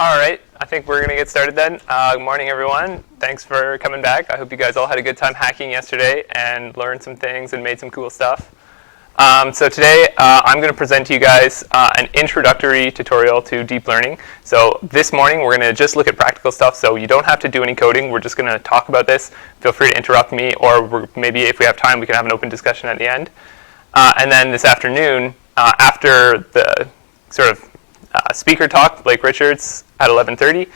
All right, I think we're going to get started then. Good morning, everyone. Thanks for coming back. I hope you guys all had a good time hacking yesterday and learned some things and made some cool stuff. So today, I'm going to present to you guys an introductory tutorial to deep learning. So this morning, we're going to just look at practical stuff, so you don't have to do any coding. We're just going to talk about this. Feel free to interrupt me, or maybe if we have time, we can have an open discussion at the end. And then this afternoon, after the sort of speaker talk, Blake Richards, at 11:30.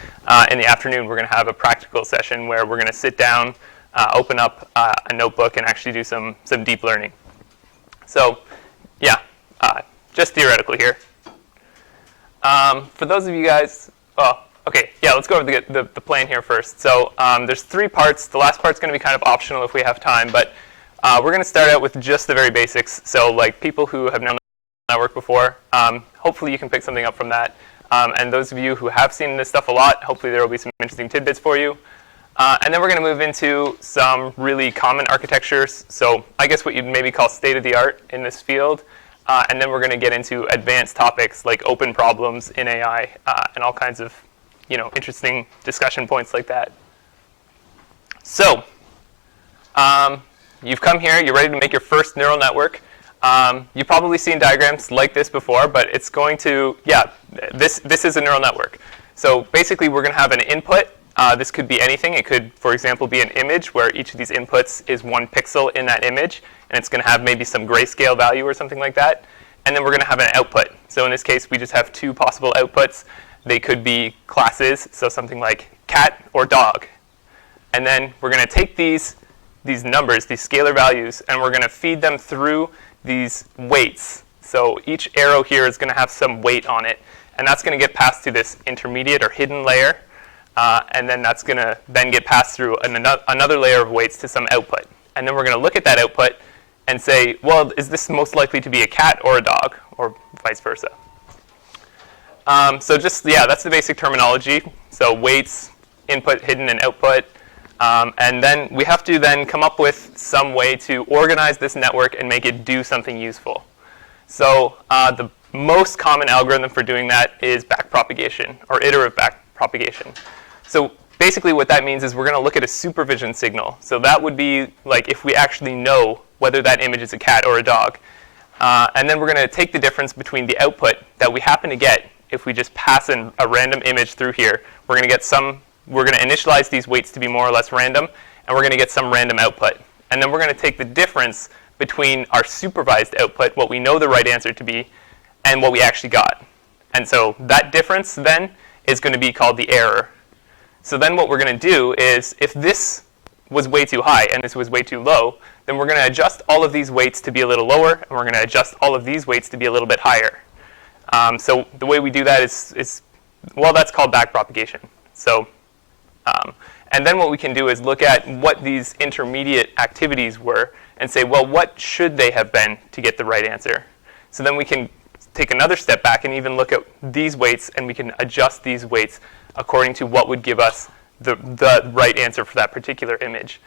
In the afternoon, we're going to have a practical session where we're going to sit down, open up a notebook, and actually do some deep learning. So, yeah, just theoretical here. For those of you guys, okay, yeah, let's go over the plan here first. So there's 3 parts. The last part's going to be kind of optional if we have time, but we're going to start out with just the very basics. So like people who have known the network before, hopefully you can pick something up from that. And those of you who have seen this stuff a lot, hopefully there will be some interesting tidbits for you. And then we're going to move into some really common architectures. So I guess what you'd maybe call state-of-the-art in this field. And then we're going to get into advanced topics like open problems in AI and all kinds of interesting discussion points like that. So you've come here. You're ready to make your first neural network. You've probably seen diagrams like this before, but it's going to, this is a neural network. So basically, we're going to have an input. This could be anything. It could, for example, be an image where each of these inputs is 1 pixel in that image, and it's going to have maybe some grayscale value or something like that. And then we're going to have an output. So in this case, we just have 2 possible outputs. They could be classes, so something like cat or dog. And then we're going to take these numbers, these scalar values, and we're going to feed them through these weights. So each arrow here is going to have some weight on it, and that's going to get passed to this intermediate or hidden layer, and then that's going to then get passed through another layer of weights to some output. And then we're going to look at that output and say, well, is this most likely to be a cat or a dog, or vice versa? So just, that's the basic terminology. So weights, input, hidden, and output. And then we have to then come up with some way to organize this network and make it do something useful. So the most common algorithm for doing that is backpropagation, or iterative backpropagation. So basically what that means is we're going to look at a supervision signal. So that would be like if we actually know whether that image is a cat or a dog. And then we're going to take the difference between the output that we happen to get if we just pass a random image through here. We're going to get we're going to initialize these weights to be more or less random, and we're going to get some random output. And then we're going to take the difference between our supervised output, what we know the right answer to be, and what we actually got. And so that difference then is going to be called the error. So then what we're going to do is, if this was way too high and this was way too low, then we're going to adjust all of these weights to be a little lower, and we're going to adjust all of these weights to be a little bit higher. So the way we do that is that's called backpropagation. So and then what we can do is look at what these intermediate activities were and say, well, what should they have been to get the right answer? So then we can take another step back and even look at these weights, and we can adjust these weights according to what would give us the right answer for that particular image.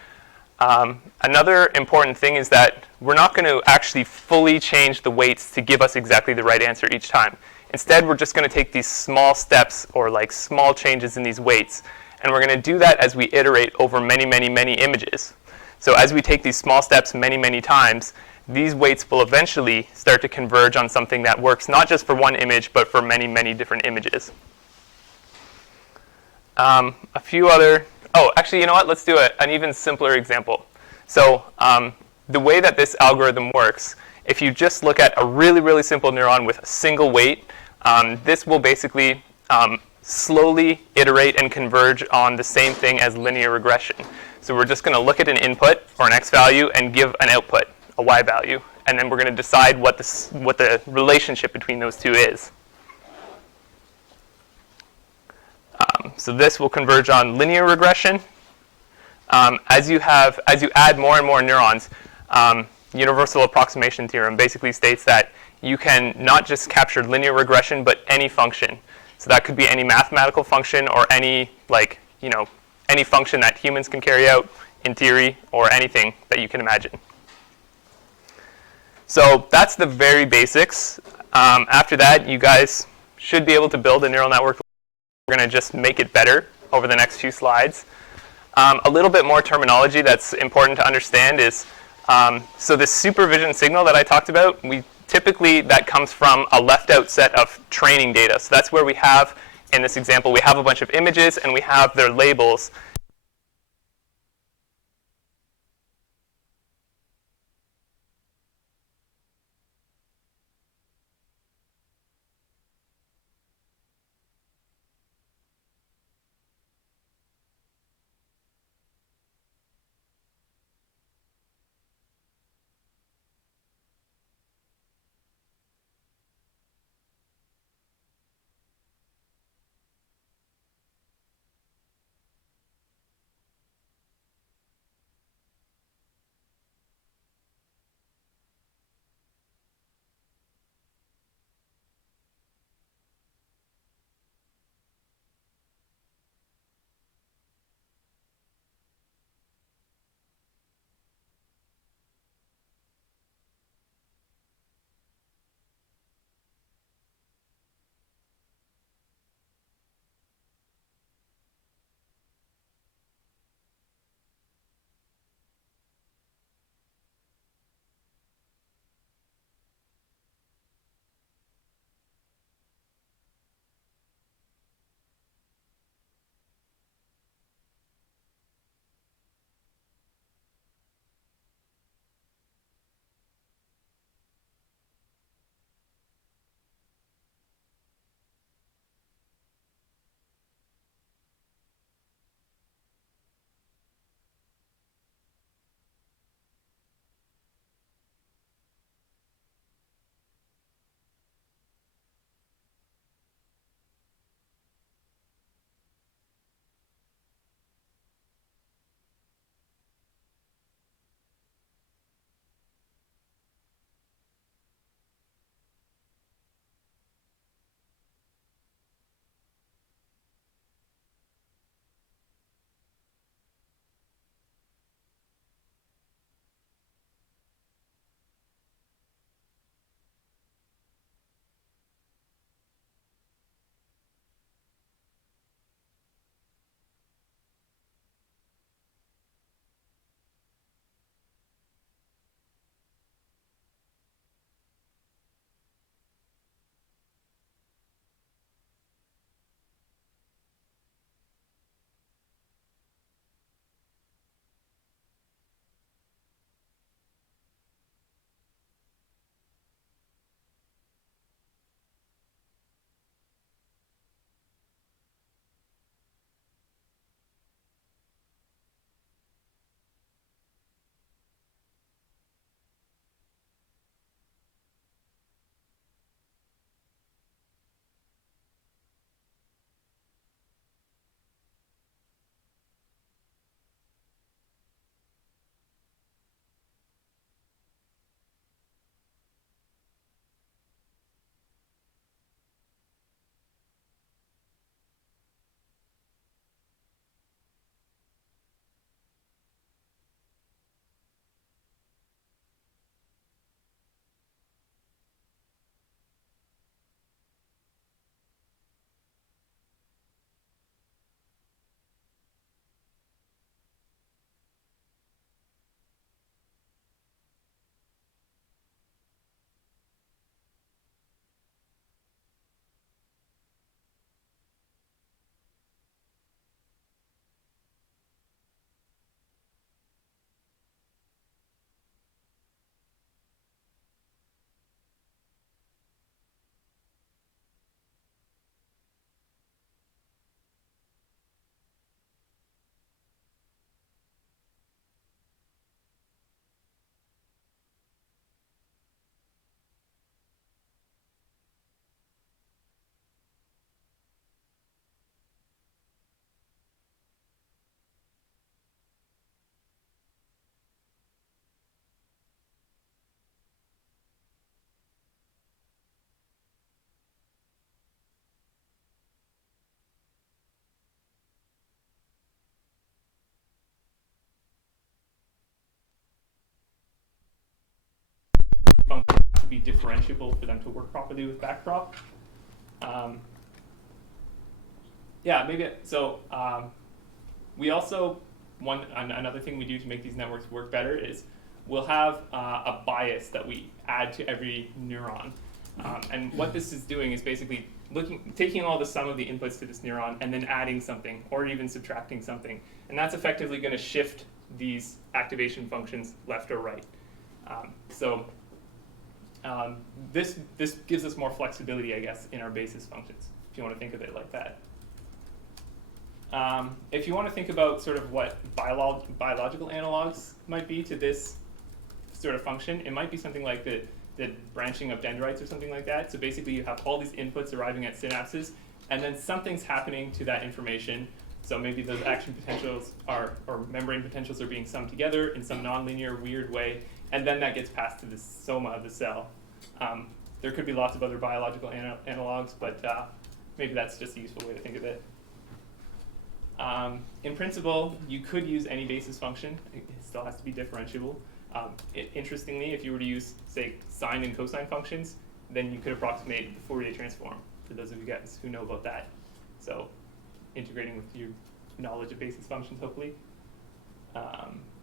Another important thing is that we're not going to actually fully change the weights to give us exactly the right answer each time. Instead, we're just going to take these small steps or like small changes in these weights. And we're going to do that as we iterate over many, many, many images. So as we take these small steps many, many times, these weights will eventually start to converge on something that works not just for one image, but for many, many different images. A few other, actually, you know what? Let's do an even simpler example. So the way that this algorithm works, if you just look at a really, really simple neuron with a single weight, this will basically slowly iterate and converge on the same thing as linear regression. So we're just going to look at an input or an x value and give an output, a y value, and then we're going to decide what the relationship between those two is. So this will converge on linear regression. As you add more and more neurons, universal approximation theorem basically states that you can not just capture linear regression, but any function. So that could be any mathematical function or any function that humans can carry out in theory, or anything that you can imagine. So that's the very basics. After that, you guys should be able to build a neural network We're going to just make it better over the next few slides. A little bit more terminology that's important to understand is, so this supervision signal that I talked about, typically that comes from a left out set of training data. So that's where we have, in this example, we have a bunch of images and we have their labels. Functions have to be differentiable for them to work properly with backprop. Yeah, maybe. So we also, another thing we do to make these networks work better is we'll have a bias that we add to every neuron. And what this is doing is basically taking all the sum of the inputs to this neuron and then adding something or even subtracting something. And that's effectively going to shift these activation functions left or right. This gives us more flexibility, I guess, in our basis functions, if you want to think of it like that. If you want to think about sort of what biological analogs might be to this sort of function, it might be something like the branching of dendrites or something like that. So basically you have all these inputs arriving at synapses, and then something's happening to that information. So maybe those action potentials or membrane potentials are being summed together in some nonlinear, weird way, and then that gets passed to the soma of the cell. There could be lots of other biological analogs, but maybe that's just a useful way to think of it. In principle, you could use any basis function. It still has to be differentiable. Interestingly, if you were to use, say, sine and cosine functions, then you could approximate the Fourier transform, for those of you guys who know about that. So integrating with your knowledge of basis functions, hopefully.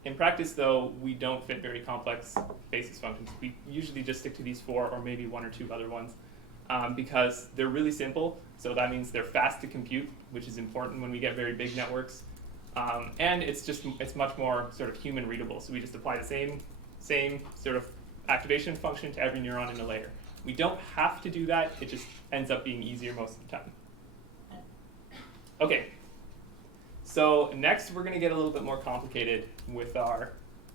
In practice, though, we don't fit very complex basis functions. We usually just stick to these 4 or maybe 1 or 2 other ones because they're really simple. So that means they're fast to compute, which is important when we get very big networks. And it's much more sort of human readable. So we just apply the same sort of activation function to every neuron in a layer. We don't have to do that. It just ends up being easier most of the time. Okay. So next, we're going to get a little bit more complicated with our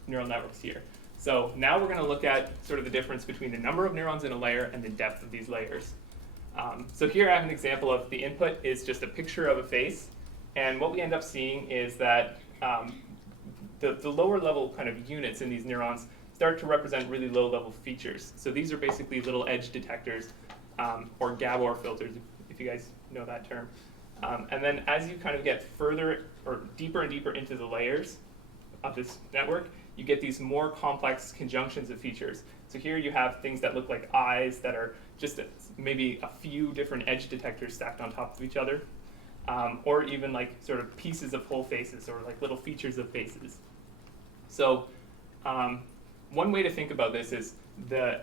neural networks here. So now we're going to look at sort of the difference between the number of neurons in a layer and the depth of these layers. So here I have an example of the input is just a picture of a face. And what we end up seeing is that the lower level kind of units in these neurons start to represent really low level features. So these are basically little edge detectors or Gabor filters, if you guys know that term. And then as you kind of get further or deeper and deeper into the layers of this network, you get these more complex conjunctions of features. So here you have things that look like eyes that are just maybe a few different edge detectors stacked on top of each other. Or even like sort of pieces of whole faces or like little features of faces. So one way to think about this is the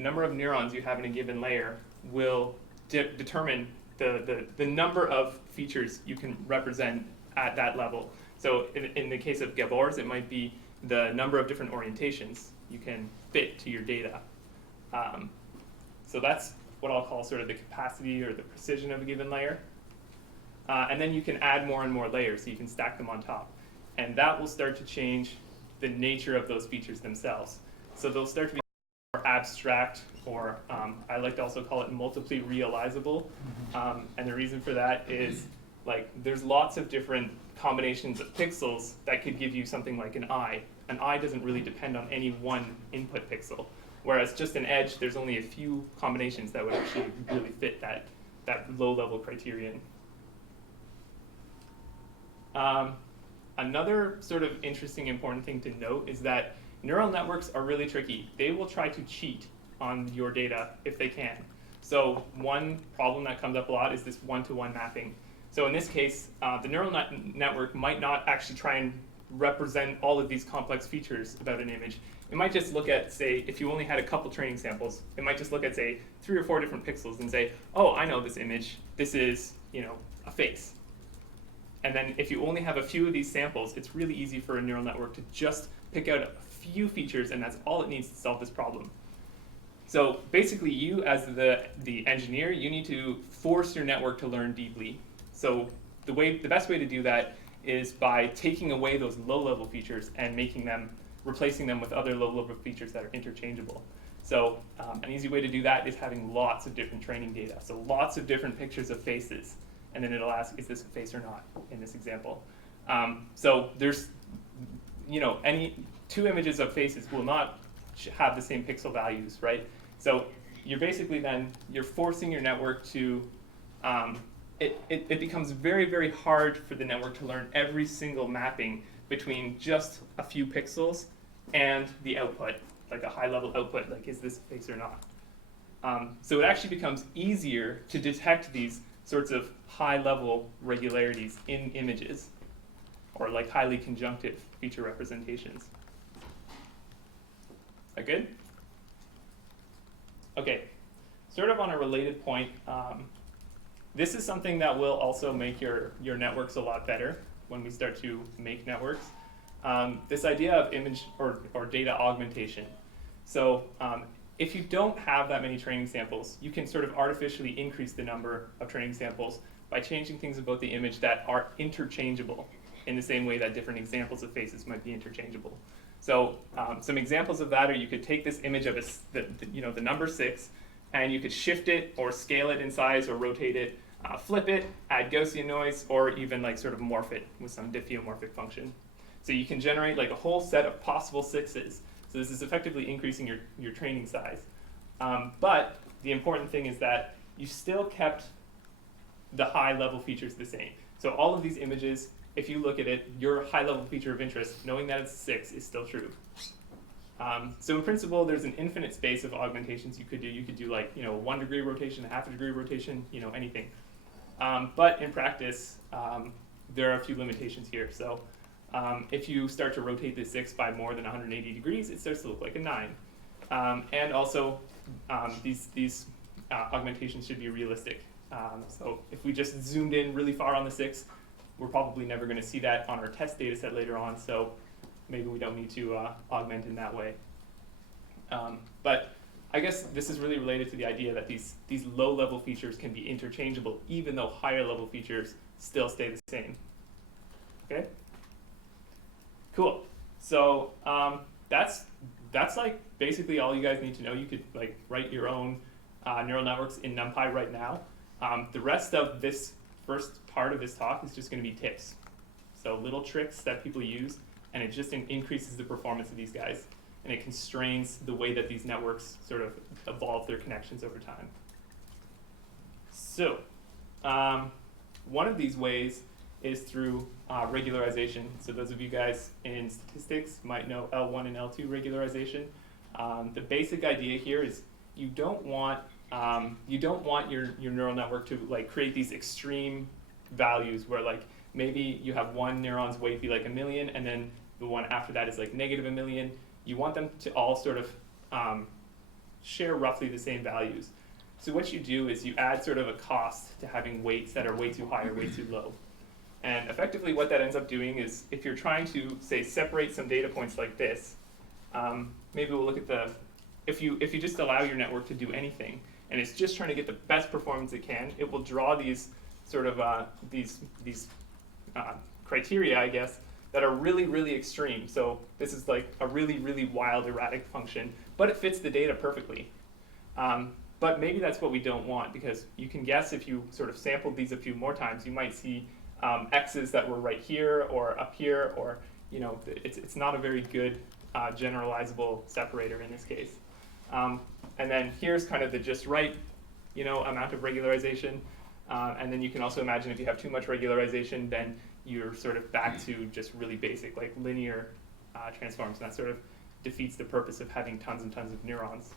number of neurons you have in a given layer will determine the number of features you can represent at that level. So in the case of Gabors, it might be the number of different orientations you can fit to your data. So that's what I'll call sort of the capacity or the precision of a given layer. And then you can add more and more layers, so you can stack them on top. And that will start to change the nature of those features themselves. So they'll start to be more abstract, or I like to also call it multiply realizable. And the reason for that is there's lots of different combinations of pixels that could give you something like an eye. An eye doesn't really depend on any one input pixel, whereas just an edge, there's only a few combinations that would actually really fit that low-level criterion. Another sort of interesting, important thing to note is that neural networks are really tricky. They will try to cheat on your data if they can. So one problem that comes up a lot is this one-to-one mapping. So in this case, the neural network might not actually try and represent all of these complex features about an image. It might just look at, say, if you only had a couple training samples, it might just look at, say, 3 or 4 different pixels and say, oh, I know this image. This is, a face. And then if you only have a few of these samples, it's really easy for a neural network to just pick out a few features, and that's all it needs to solve this problem. So basically, you as the engineer, you need to force your network to learn deeply. So the best way to do that is by taking away those low-level features and replacing them with other low-level features that are interchangeable. So an easy way to do that is having lots of different training data. So lots of different pictures of faces. And then it'll ask, is this a face or not, in this example. So there's, any 2 images of faces will not have the same pixel values, right? So you're basically you're forcing your network to, it becomes very, very hard for the network to learn every single mapping between just a few pixels and the output, like a high-level output, like is this a face or not. So it actually becomes easier to detect these sorts of high-level regularities in images, or like highly conjunctive feature representations. That good? Okay, sort of on a related point, this is something that will also make your networks a lot better when we start to make networks. This idea of image or data augmentation. So if you don't have that many training samples, you can sort of artificially increase the number of training samples by changing things about the image that are interchangeable in the same way that different examples of faces might be interchangeable. So some examples of that are you could take this image of the number 6, and you could shift it or scale it in size or rotate it, flip it, add Gaussian noise, or even like sort of morph it with some diffeomorphic function. So you can generate like a whole set of possible 6s. So this is effectively increasing your training size. But the important thing is that you still kept the high-level features the same. So all of these images, if you look at it, your high-level feature of interest, knowing that it's 6, is still true. So in principle, there's an infinite space of augmentations you could do. You could do like 1 degree rotation, a half a degree rotation, anything. But in practice, there are a few limitations here. So if you start to rotate the 6 by more than 180 degrees, it starts to look like a 9. And also, these augmentations should be realistic. So if we just zoomed in really far on the 6, we're probably never going to see that on our test data set later on. So maybe we don't need to augment in that way. But I guess this is really related to the idea that these low-level features can be interchangeable, even though higher-level features still stay the same. Okay? Cool. So that's like basically all you guys need to know. You could like write your own neural networks in NumPy right now. The rest of this first part of this talk is just going to be tips. So little tricks that people use, and it just increases the performance of these guys, and it constrains the way that these networks sort of evolve their connections over time. So one of these ways is through regularization. So those of you guys in statistics might know L1 and L2 regularization. The basic idea here is you don't want your neural network to like create these extreme values where like maybe you have one neuron's weight be like 1 million, and then the one after that is like -1 million. You want them to all sort of share roughly the same values. So what you do is you add sort of a cost to having weights that are way too high or way too low. And effectively what that ends up doing is if you're trying to, say, separate some data points like this, maybe we'll look at if you just allow your network to do anything, and it's just trying to get the best performance it can, it will draw these sort of these criteria, I guess, that are really, really extreme. So this is like a really, really wild, erratic function, but it fits the data perfectly. But maybe that's what we don't want, because you can guess if you sort of sampled these a few more times, you might see x's that were right here or up here, or it's not a very good generalizable separator in this case. And then here's kind of the just right amount of regularization. And then you can also imagine if you have too much regularization, then you're sort of back to just really basic like linear transforms, and that sort of defeats the purpose of having tons and tons of neurons.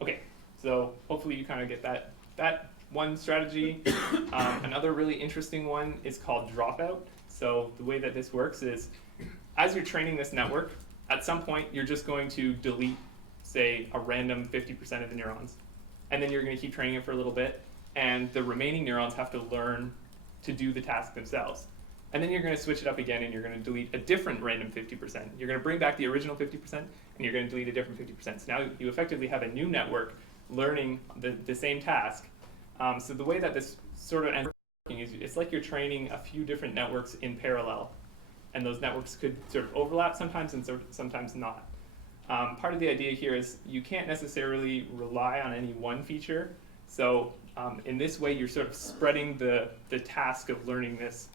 Okay, so hopefully you kind of get that one strategy. Another really interesting one is called dropout. So the way that this works is, as you're training this network, at some point you're just going to delete, say, a random 50% of the neurons. And then you're going to keep training it for a little bit, and the remaining neurons have to learn to do the task themselves. And then you're going to switch it up again, and you're going to delete a different random 50%. You're going to bring back the original 50%, and you're going to delete a different 50%. So now you effectively have a new network learning the same task. So the way that this sort of ends up working is it's like you're training a few different networks in parallel. And those networks could sort of overlap sometimes and sometimes not. Part of the idea here is you can't necessarily rely on any one feature. So in this way, you're sort of spreading the task of learning this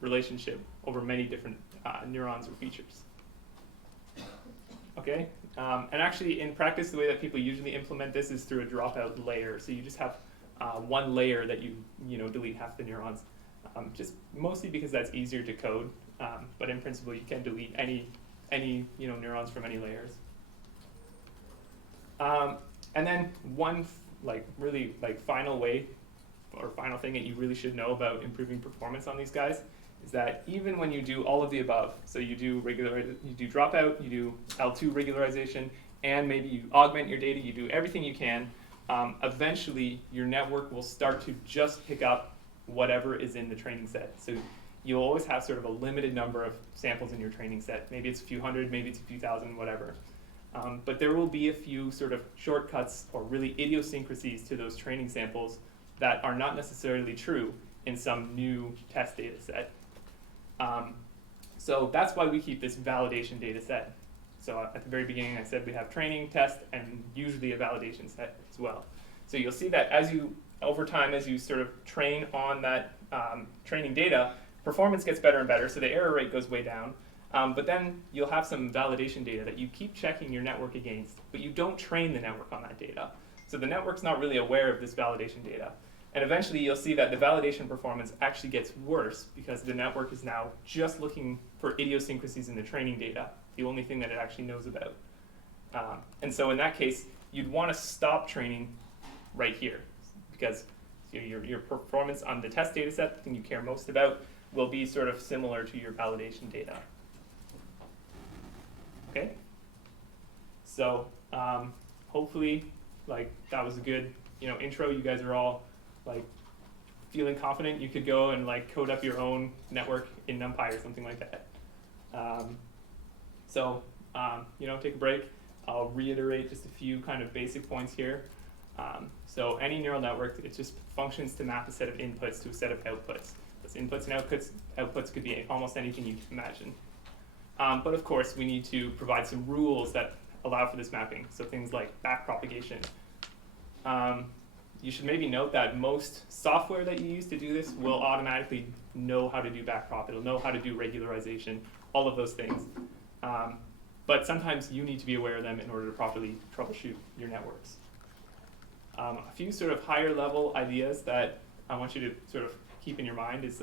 relationship over many different neurons or features. Okay, and actually in practice, the way that people usually implement this is through a dropout layer. So you just have one layer that you delete half the neurons, just mostly because that's easier to code. But in principle, you can delete any neurons from any layers. And then one really final way or final thing that you really should know about improving performance on these guys is that even when you do all of the above, so you do dropout, you do L2 regularization, and maybe you augment your data, you do everything you can, eventually your network will start to just pick up whatever is in the training set. So you'll always have sort of a limited number of samples in your training set. Maybe it's a few hundred, maybe it's a few thousand, whatever. But there will be a few sort of shortcuts or really idiosyncrasies to those training samples that are not necessarily true in some new test data set. So that's why we keep this validation data set. So at the very beginning I said we have training, test, and usually a validation set as well. So you'll see that over time, as you sort of train on that training data, performance gets better and better, so the error rate goes way down. But then you'll have some validation data that you keep checking your network against, but you don't train the network on that data. So the network's not really aware of this validation data. And eventually you'll see that the validation performance actually gets worse because the network is now just looking for idiosyncrasies in the training data, the only thing that it actually knows about. And so in that case, you'd want to stop training right here because your performance on the test data set, the thing you care most about, will be sort of similar to your validation data. Okay? So hopefully that was a good intro. You guys are all feeling confident. You could go and code up your own network in NumPy or something like that. Take a break. I'll reiterate just a few kind of basic points here. So any neural network, it just functions to map a set of inputs to a set of outputs. Those inputs and outputs could be almost anything you can imagine. But of course, we need to provide some rules that allow for this mapping. So things like backpropagation. You should maybe note that most software that you use to do this will automatically know how to do backprop. It'll know how to do regularization, all of those things. But sometimes you need to be aware of them in order to properly troubleshoot your networks. A few sort of higher level ideas that I want you to sort of keep in your mind is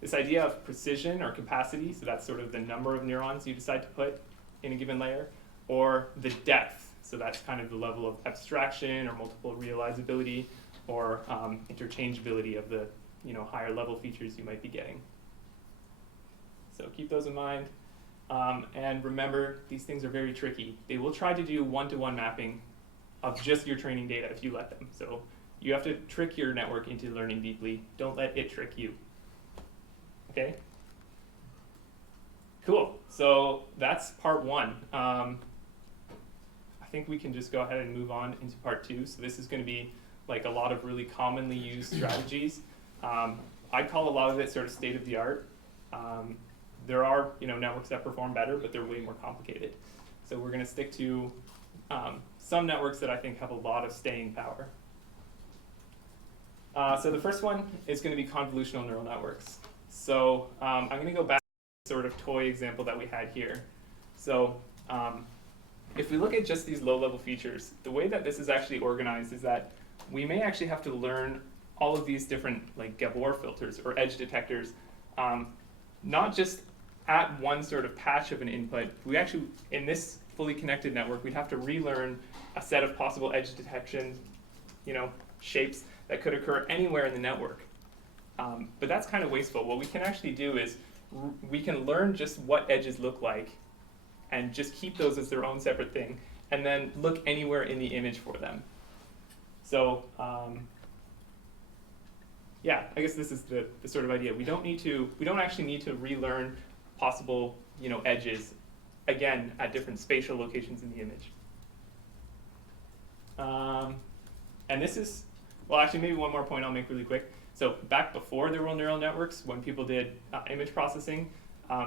this idea of precision or capacity. So that's sort of the number of neurons you decide to put in a given layer, or the depth. So that's kind of the level of abstraction or multiple realizability or interchangeability of the higher level features you might be getting. So keep those in mind. And remember, these things are very tricky. They will try to do one-to-one mapping of just your training data if you let them. So you have to trick your network into learning deeply. Don't let it trick you. Okay? Cool. So that's part one. I think we can just go ahead and move on into part two. So this is going to be a lot of really commonly used strategies. I'd call a lot of it sort of state of the art. There are networks that perform better, but they're way more complicated. So we're going to stick to some networks that I think have a lot of staying power. So the first one is going to be convolutional neural networks. So I'm going to go back to the sort of toy example that we had here. So if we look at just these low-level features, the way that this is actually organized is that we may actually have to learn all of these different Gabor filters or edge detectors, not just at one sort of patch of an input. We actually, in this fully connected network, we'd have to relearn a set of possible edge detection, shapes that could occur anywhere in the network. But that's kind of wasteful. What we can actually do is we can learn just what edges look like and just keep those as their own separate thing, and then look anywhere in the image for them. So yeah, I guess this is the sort of idea. We don't actually need to relearn possible edges again at different spatial locations in the image. And this is, well, actually maybe one more point I'll make really quick. So back before there were neural networks, when people did image processing,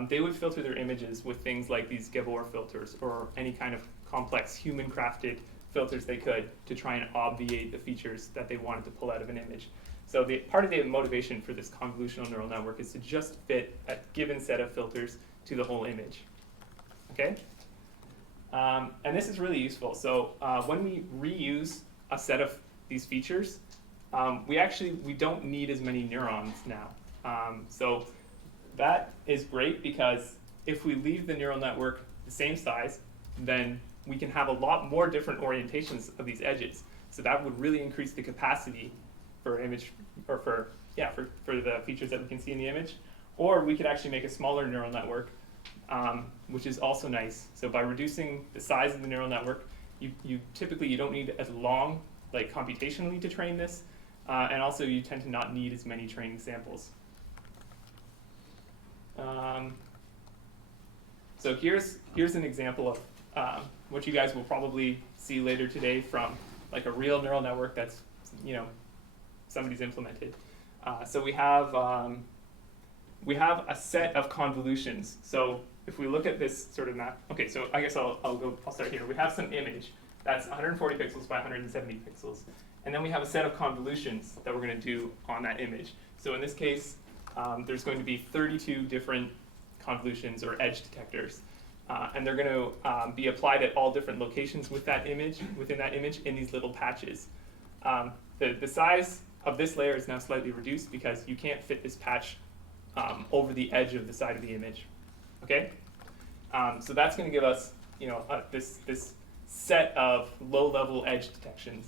they would filter their images with things like these Gabor filters or any kind of complex human-crafted filters they could to try and obviate the features that they wanted to pull out of an image. So part of the motivation for this convolutional neural network is to just fit a given set of filters to the whole image. Okay? And this is really useful. So when we reuse a set of these features, we don't need as many neurons now. So that is great because if we leave the neural network the same size, then we can have a lot more different orientations of these edges. So that would really increase the capacity for image, or for the features that we can see in the image. Or we could actually make a smaller neural network, which is also nice. So by reducing the size of the neural network, you typically don't need as long, like computationally, to train this, and also you tend to not need as many training samples. So here's an example of what you guys will probably see later today from like a real neural network that's somebody's implemented. So we have a set of convolutions. So if we look at this sort of map, okay, so I guess I'll start here. We have some image that's 140 pixels by 170 pixels. And then we have a set of convolutions that we're going to do on that image. So in this case, there's going to be 32 different convolutions or edge detectors. And they're going to be applied at all different locations within that image in these little patches. The size of this layer is now slightly reduced because you can't fit this patch over the edge of the side of the image. Okay? So that's going to give us this set of low-level edge detections.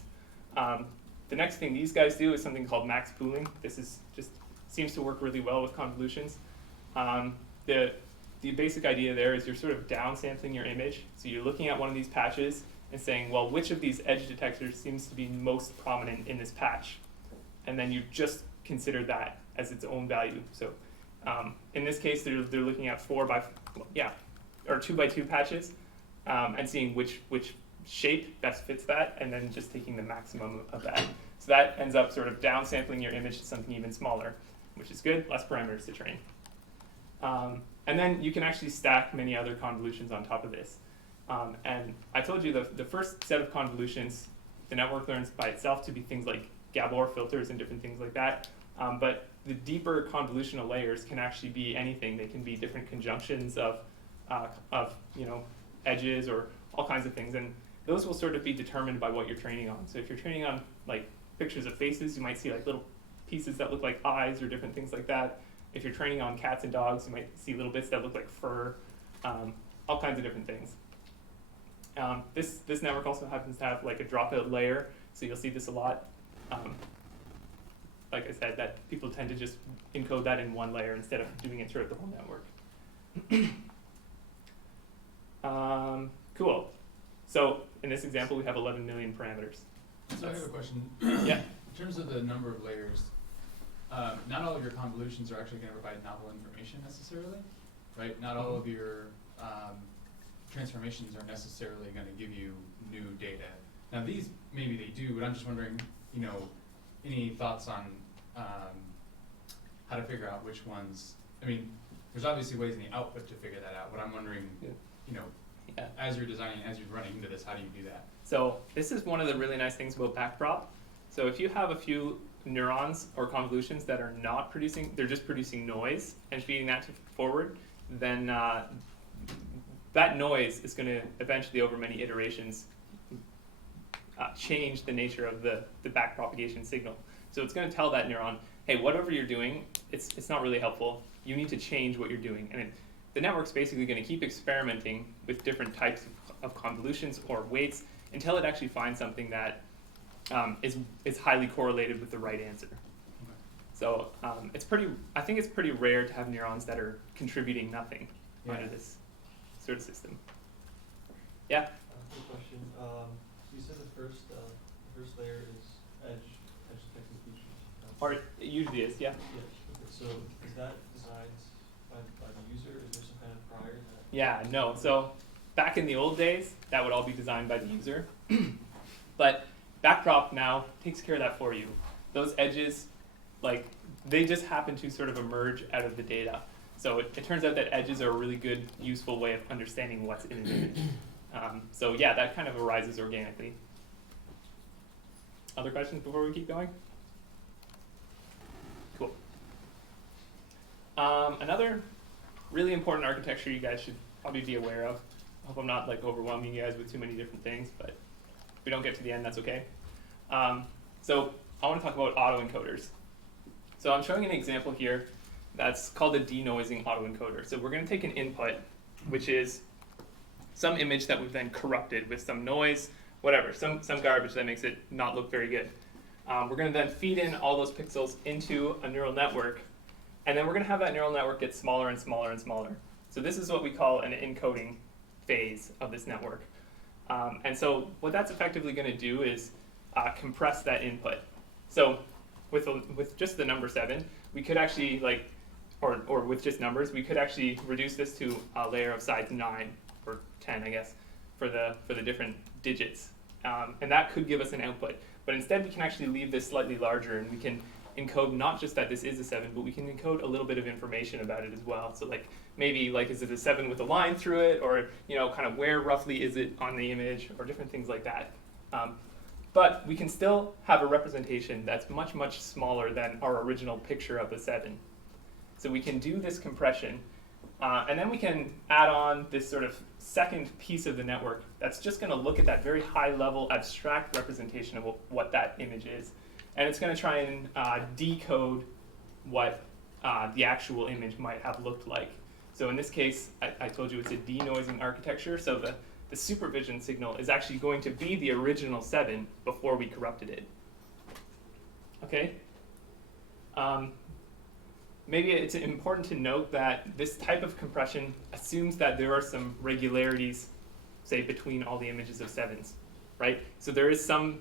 The next thing these guys do is something called max pooling. This is seems to work really well with convolutions. The basic idea there is you're sort of downsampling your image. So you're looking at one of these patches and saying, well, which of these edge detectors seems to be most prominent in this patch? And then you just consider that as its own value. So in this case, they're looking at 2 by 2 patches and seeing which shape best fits that, and then just taking the maximum of that. So that ends up sort of downsampling your image to something even smaller, which is good, less parameters to train. And then you can actually stack many other convolutions on top of this. And I told you the first set of convolutions, the network learns by itself to be things like Gabor filters and different things like that. But the deeper convolutional layers can actually be anything. They can be different conjunctions of edges or all kinds of things. And those will sort of be determined by what you're training on. So if you're training on like pictures of faces, you might see like little pieces that look like eyes or different things like that. If you're training on cats and dogs, you might see little bits that look like fur, all kinds of different things. This network also happens to have like a dropout layer, so you'll see this a lot. Like I said, that people tend to just encode that in one layer instead of doing it throughout the whole network. Cool. So in this example, we have 11 million parameters. So I have a question. Yeah. In terms of the number of layers, not all of your convolutions are actually going to provide novel information necessarily, right? Not all of your transformations are necessarily going to give you new data. Now these, maybe they do, but I'm just wondering, any thoughts on how to figure out which ones, I mean, there's obviously ways in the output to figure that out, but I'm wondering, as you're designing, as you're running into this, how do you do that? So this is one of the really nice things about backprop. So if you have a few neurons or convolutions that are not producing, they're just producing noise and feeding that forward, then that noise is going to eventually, over many iterations, change the nature of the backpropagation signal. So it's going to tell that neuron, hey, whatever you're doing, it's not really helpful. You need to change what you're doing. And the network's basically going to keep experimenting with different types of convolutions or weights until it actually finds something that is highly correlated with the right answer. Okay. So I think it's pretty rare to have neurons that are contributing nothing into this sort of system. Yeah? Quick question. You said the first layer is edge detecting features. Or it usually is, yeah. Yeah. Okay. So is that designed by the user? Is there some kind of prior that? Yeah, no. So back in the old days, that would all be designed by the user. But backprop now takes care of that for you. Those edges, they just happen to sort of emerge out of the data. So it turns out that edges are a really good, useful way of understanding what's in an image. So yeah, that kind of arises organically. Other questions before we keep going? Cool. Another really important architecture you guys should probably be aware of. I hope I'm not overwhelming you guys with too many different things, but if we don't get to the end, that's okay. So I want to talk about autoencoders. So I'm showing an example here that's called a denoising autoencoder. So we're going to take an input, which is some image that we've then corrupted with some noise whatever, some garbage that makes it not look very good. We're going to then feed in all those pixels into a neural network, and then we're going to have that neural network get smaller and smaller and smaller. So this is what we call an encoding phase of this network. And so what that's effectively going to do is compress that input. So with just the number 7, we could actually, like, or with just numbers, we could actually reduce this to a layer of size 9 or 10, I guess, for the different digits. And that could give us an output. But instead, we can actually leave this slightly larger, and we can encode not just that this is a 7, but we can encode a little bit of information about it as well. So like maybe like is it a 7 with a line through it, or kind of where roughly is it on the image, or different things like that. But we can still have a representation that's much, much smaller than our original picture of the 7. So we can do this compression, and then we can add on this sort of second piece of the network that's just going to look at that very high-level abstract representation of what that image is. And it's going to try and decode what the actual image might have looked like. So in this case, I told you it's a denoising architecture. So the supervision signal is actually going to be the original 7 before we corrupted it. Okay? Maybe it's important to note that this type of compression assumes that there are some regularities, say, between all the images of 7s, right? So there is some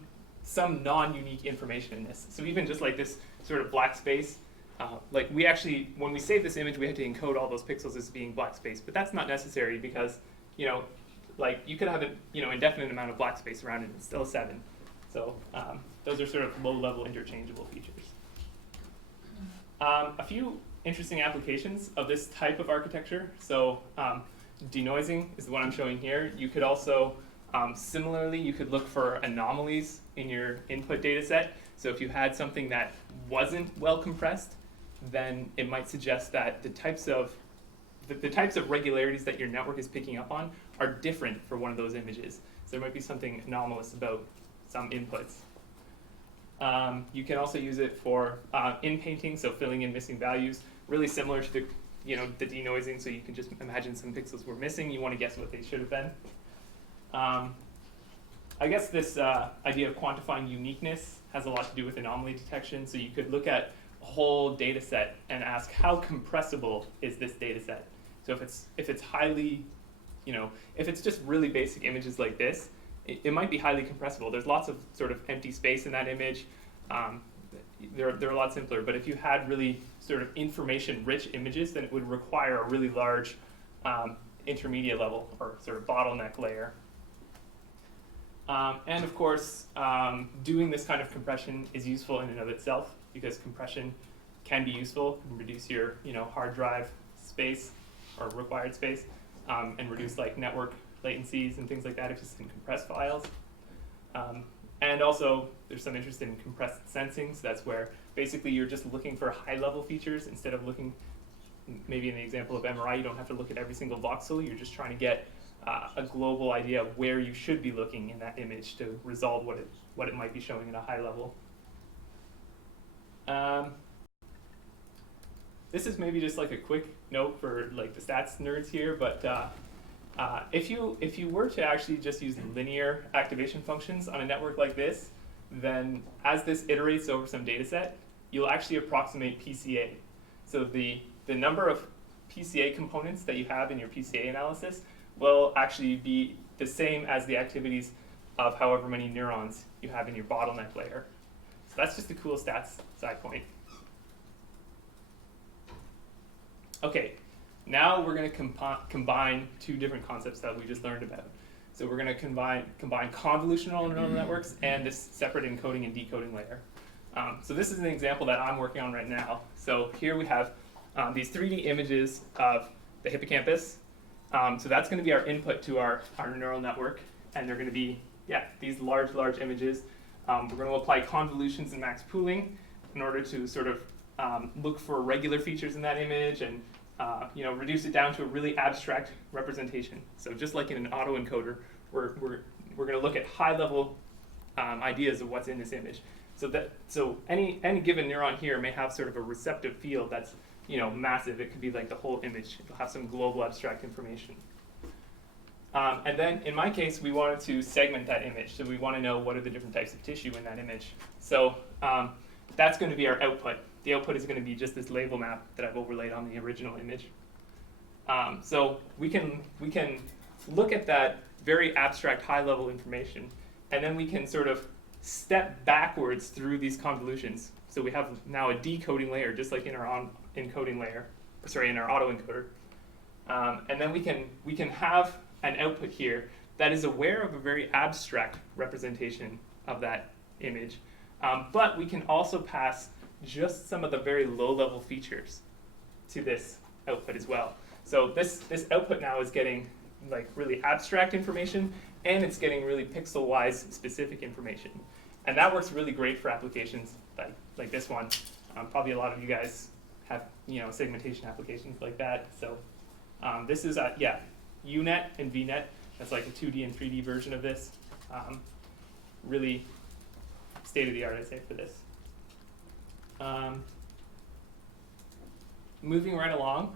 non-unique information in this. So even just like this sort of black space, like we actually, when we save this image, we have to encode all those pixels as being black space, but that's not necessary because, like you could have an indefinite amount of black space around it and it's still a 7. So those are sort of low-level interchangeable features. A few interesting applications of this type of architecture. So denoising is the one I'm showing here. You could also, similarly, you could look for anomalies in your input data set. So if you had something that wasn't well compressed, then it might suggest that the types of regularities that your network is picking up on are different for one of those images. So there might be something anomalous about some inputs. You can also use it for in-painting, so filling in missing values, really similar to the denoising, so you can just imagine some pixels were missing, you want to guess what they should have been. I guess this idea of quantifying uniqueness has a lot to do with anomaly detection, so you could look at a whole data set and ask how compressible is this data set. So if it's highly, if it's just really basic images like this, it might be highly compressible. There's lots of sort of empty space in that image. They're a lot simpler. But if you had really sort of information-rich images, then it would require a really large intermediate level or sort of bottleneck layer. And of course, doing this kind of compression is useful in and of itself because compression can be useful, can reduce your hard drive space or required space, and reduce like network latencies and things like that if you send compressed files. And also, there's some interest in compressed sensing, so that's where basically you're just looking for high-level features instead of looking, maybe in the example of MRI, you don't have to look at every single voxel, you're just trying to get a global idea of where you should be looking in that image to resolve what it might be showing at a high level. This is maybe just like a quick note for like the stats nerds here, but if you were to actually just use linear activation functions on a network like this, then as this iterates over some data set, you'll actually approximate PCA. So the number of PCA components that you have in your PCA analysis will actually be the same as the activities of however many neurons you have in your bottleneck layer. So that's just a cool stats side point. Okay, now we're going to combine two different concepts that we just learned about. So we're going to combine convolutional neural networks and this separate encoding and decoding layer. So this is an example that I'm working on right now. So here we have these 3D images of the hippocampus. So that's going to be our input to our neural network. And they're going to be, these large images. We're going to apply convolutions and max pooling in order to sort of look for regular features in that image and reduce it down to a really abstract representation. So just like in an autoencoder, we're going to look at high-level ideas of what's in this image. So any given neuron here may have sort of a receptive field that's massive. It could be like the whole image. It'll have some global abstract information. And then in my case, we wanted to segment that image. So we want to know what are the different types of tissue in that image. So that's going to be our output. The output is going to be just this label map that I've overlaid on the original image. So we can look at that very abstract high-level information, and then we can sort of step backwards through these convolutions. So we have now a decoding layer, just like in our encoding layer, in our autoencoder. And then we can have an output here that is aware of a very abstract representation of that image, but we can also pass just some of the very low-level features to this output as well. So this output now is getting like really abstract information, and it's getting really pixel-wise specific information. And that works really great for applications like this one. Probably a lot of you guys have segmentation applications like that. So this is UNet and VNet. That's like a 2D and 3D version of this. Really state-of-the-art, I'd say, for this. Moving right along,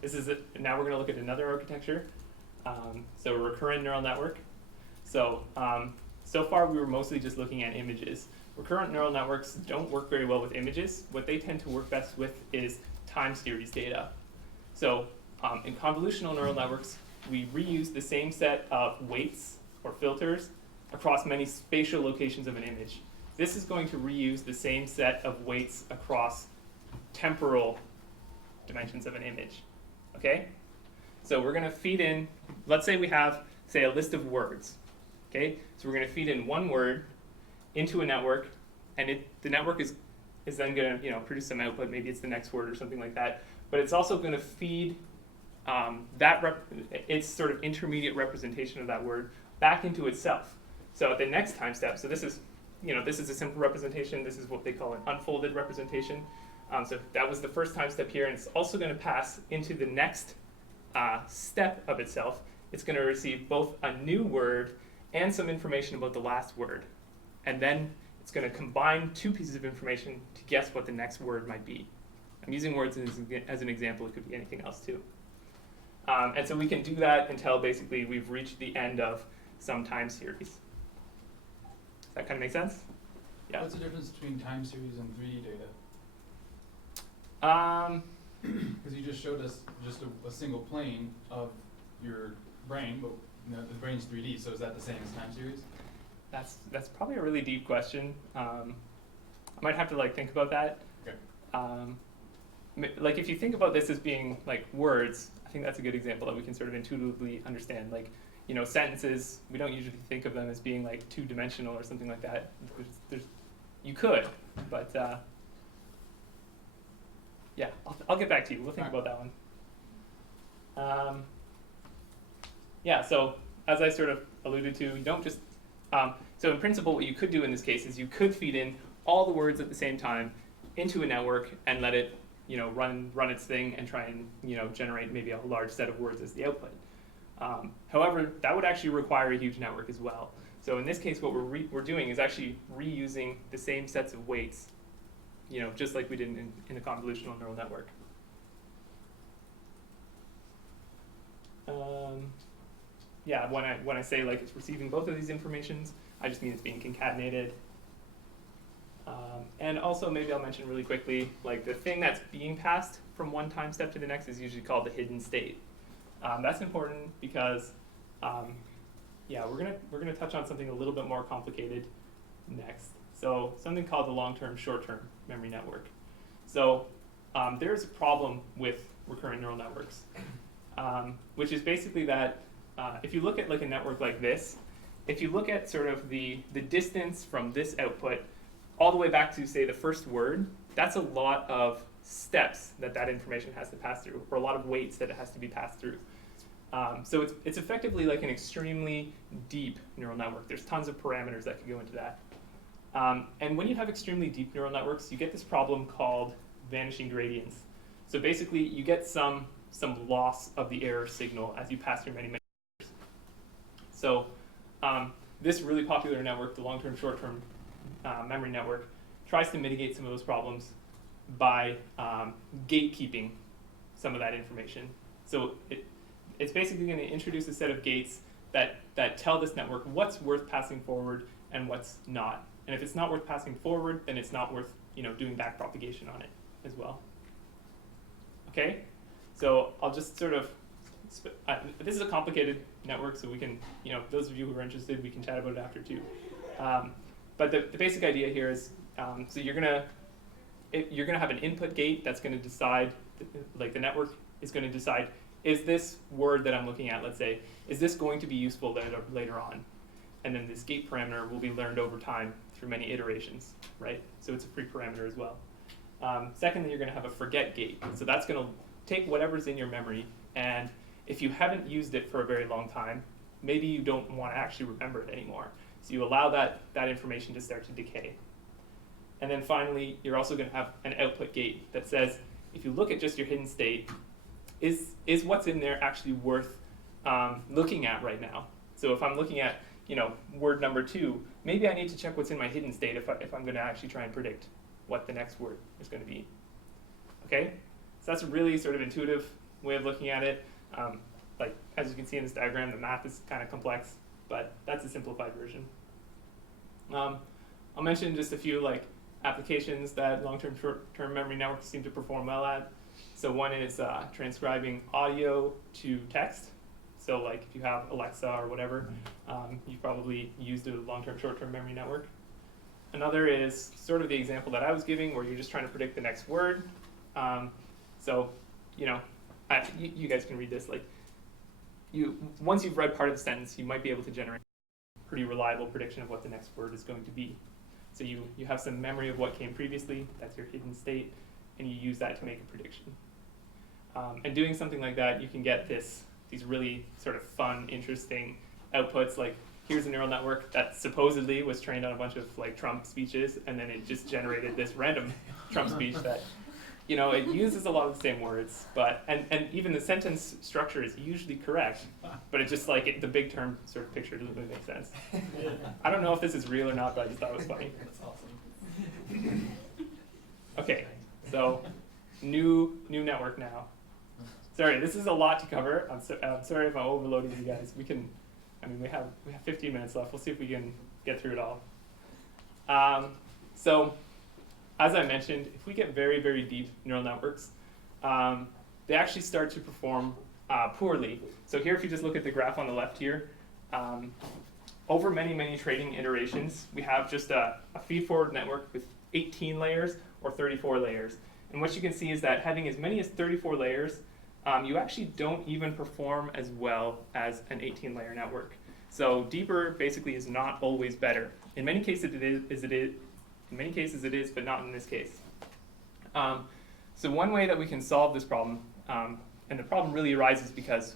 this is it. Now we're going to look at another architecture. So a recurrent neural network. So so far we were mostly just looking at images. Recurrent neural networks don't work very well with images. What they tend to work best with is time series data. So in convolutional neural networks, we reuse the same set of weights or filters across many spatial locations of an image. This is going to reuse the same set of weights across temporal dimensions of an image. Okay? So we're going to feed in, let's say we have, say, a list of words. Okay? So we're going to feed in one word into a network, and the network is then going to produce some output. Maybe it's the next word or something like that. But it's also going to feed its sort of intermediate representation of that word back into itself. So at the next time step, so this is a simple representation. This is what they call an unfolded representation. So that was the first time step here, and it's also going to pass into the next step of itself. It's going to receive both a new word and some information about the last word. And then it's going to combine two pieces of information to guess what the next word might be. I'm using words as an example. It could be anything else too. And so we can do that until basically we've reached the end of some time series. Does that kind of make sense? Yeah. What's the difference between time series and 3D data? Because you just showed us just a single plane of your brain, but the brain's 3D, so is that the same as time series? That's probably a really deep question. I might have to think about that. Okay. Like if you think about this as being like words, I think that's a good example that we can sort of intuitively understand. Like, sentences, we don't usually think of them as being like two-dimensional or something like that. You could, but yeah, I'll get back to you. We'll think about that one. Yeah, so as I sort of alluded to, you don't just, so in principle what you could do in this case is you could feed in all the words at the same time into a network and let it run its thing and try and generate maybe a large set of words as the output. However, that would actually require a huge network as well. So in this case, what we're doing is actually reusing the same sets of weights, just like we did in a convolutional neural network. Yeah, when I say it's receiving both of these informations, I just mean it's being concatenated. And also, maybe I'll mention really quickly, the thing that's being passed from one time step to the next is usually called the hidden state. That's important because, yeah, we're gonna touch on something a little bit more complicated next. So something called the long-term, short-term memory network. So there's a problem with recurrent neural networks, which is basically that if you look at a network like this, if you look at sort of the distance from this output all the way back to, say, the first word, that's a lot of steps that information has to pass through, or a lot of weights that it has to be passed through. So it's effectively like an extremely deep neural network. There's tons of parameters that could go into that. And when you have extremely deep neural networks, you get this problem called vanishing gradients. So basically, you get some loss of the error signal as you pass through many layers. So this really popular network, the long-term, short-term memory network, tries to mitigate some of those problems by gatekeeping some of that information. So it's basically going to introduce a set of gates that tell this network what's worth passing forward and what's not. And if it's not worth passing forward, then it's not worth doing backpropagation on it as well. Okay, so I'll just sort of, this is a complicated network, so we can, those of you who are interested, we can chat about it after too. But the basic idea here is, so you're gonna have an input gate that's gonna decide, like the network is gonna decide, is this word that I'm looking at, let's say, is this going to be useful later on? And then this gate parameter will be learned over time through many iterations, right? So it's a free parameter as well. Secondly, you're gonna have a forget gate. So that's gonna take whatever's in your memory, and if you haven't used it for a very long time, maybe you don't wanna actually remember it anymore. So you allow that information to start to decay. And then finally, you're also gonna have an output gate that says, if you look at just your hidden state, is what's in there actually worth looking at right now? So if I'm looking at word number 2, maybe I need to check what's in my hidden state if I'm going to actually try and predict what the next word is going to be. Okay, so that's a really sort of intuitive way of looking at it. Like as you can see in this diagram, the math is kind of complex, but that's a simplified version. I'll mention just a few applications that long-term, short-term memory networks seem to perform well at. So one is transcribing audio to text. So like if you have Alexa or whatever, you've probably used a long-term, short-term memory network. Another is sort of the example that I was giving, where you're just trying to predict the next word. So you guys can read this. Once you've read part of the sentence, you might be able to generate a pretty reliable prediction of what the next word is going to be. So you have some memory of what came previously. That's your hidden state, and you use that to make a prediction. And doing something like that, you can get these really sort of fun, interesting outputs. Like here's a neural network that supposedly was trained on a bunch of Trump speeches, and then it just generated this random Trump speech that, it uses a lot of the same words, but and even the sentence structure is usually correct, but it's just the big term sort of picture doesn't really make sense. I don't know if this is real or not, but I just thought it was funny. That's awesome. Okay, so new network now. Sorry, this is a lot to cover. I'm sorry if I'm overloading you guys. We have 15 minutes left. We'll see if we can get through it all. So, as I mentioned, if we get very, very deep neural networks, they actually start to perform poorly. So here, if you just look at the graph on the left here, over many, many training iterations, we have just a feed-forward network with 18 layers or 34 layers. And what you can see is that having as many as 34 layers, you actually don't even perform as well as an 18-layer network. So deeper basically is not always better. In many cases it is. In many cases it is, but not in this case. So one way that we can solve this problem, and the problem really arises because